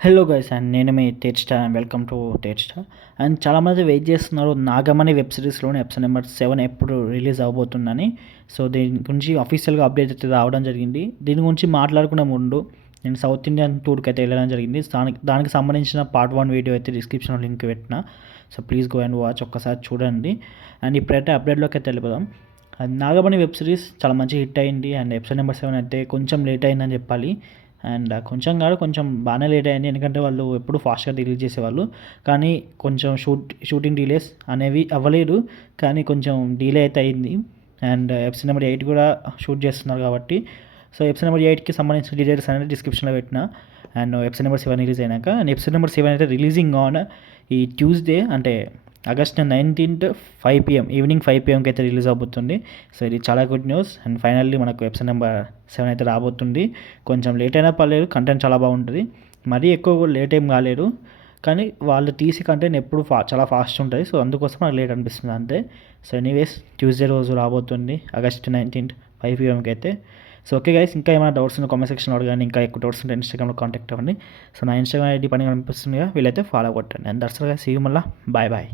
Hello guys and నేను మీ టేట్స్టా and welcome to టేట్స్టా. And చాలామంది wait చేస్తున్నారు నాగమణి వెబ్ సిరీస్లోని ఎపిసోడ్ నెంబర్ 7 ఎప్పుడు రిలీజ్ అవబోతుందని. సో దీని గురించి అఫీషియల్గా అప్డేట్ అయితే రావడం జరిగింది. దీని గురించి మాట్లాడుకునే ముందు నేను సౌత్ ఇండియన్ టూర్కి అయితే వెళ్ళడం జరిగింది. దానికి సంబంధించిన పార్ట్ 1 వీడియో అయితే డిస్క్రిప్షన్లో లింక్ పెట్టిన. So please go and watch, ఒక్కసారి చూడండి. అండ్ ఇప్పుడైతే అప్డేట్లోకి అయితే వెళ్ళిపోదాం. అండ్ నాగమణి వెబ్ సిరీస్ చాలా మంచి హిట్ అయింది. అండ్ ఎపిసోడ్ నెంబర్ 7 అయితే కొంచెం లేట్ అయిందని చెప్పాలి. అండ్ కొంచెం కాదు, కొంచెం బాగానే లేట్ అయింది. ఎందుకంటే వాళ్ళు ఎప్పుడు ఫాస్ట్గా రిలీజ్ చేసేవాళ్ళు, కానీ కొంచెం షూటింగ్ డిలేస్ అనేవి అవ్వలేదు, కానీ కొంచెం డిలే అయితే అయింది. అండ్ ఎపిసోడ్ నెంబర్ 8 కూడా షూట్ చేస్తున్నారు కాబట్టి, సో ఎపిసోడ్ నెంబర్ 8కి సంబంధించిన డీటెయిల్స్ అనేది డిస్క్రిప్షన్లో పెట్టిన. అండ్ ఎపిసోడ్ నెంబర్ 7 రిలీజ్ అయినాక, అండ్ ఎపిసోడ్ నెంబర్ 7 అయితే రిలీజింగ్ ఆన్ ఈ ట్యూస్డే, అంటే ఆగస్ట్ 19th 5 PM ఈవినింగ్ 5 PMకి అయితే రిలీజ్ అవబోతుంది. సో ఇది చాలా గుడ్ న్యూస్. అండ్ ఫైనల్లీ మనకు ఎపిసోడ్ నెంబర్ 7 అయితే రాబోతుంది. కొంచెం లేట్ అయినా పర్లేదు, కంటెంట్ చాలా బాగుంటుంది. మరీ ఎక్కువ కూడా లేట్ ఏం కాలేదు, కానీ వాళ్ళు తీసి కంటెంట్ ఎప్పుడు చాలా ఫాస్ట్ ఉంటుంది. సో అందుకోసం నాకు లేట్ అనిపిస్తుంది అంతే. సో ఎనీవేస్ ట్యూస్డే రోజు రాబోతుంది ఆగస్ట్ 19th 5 PMకి అయితే. సో ఓకే గైస్, ఇంకా ఏమైనా డౌట్స్ ఉన్న కామెంట్ సెక్షన్లో అడగండి. ఇంకా ఎక్కువ డౌట్స్ ఉంటే ఇన్స్టాగ్రామ్లో కాంటాక్ట్ అవ్వండి. సో నా ఇన్స్టాగ్రామ్ ఐడి పని కనిపిస్తుందిగా, వీళ్ళైతే ఫాలో కొట్టండి. And that's all guys, see you మళ్ళీ. Bye bye.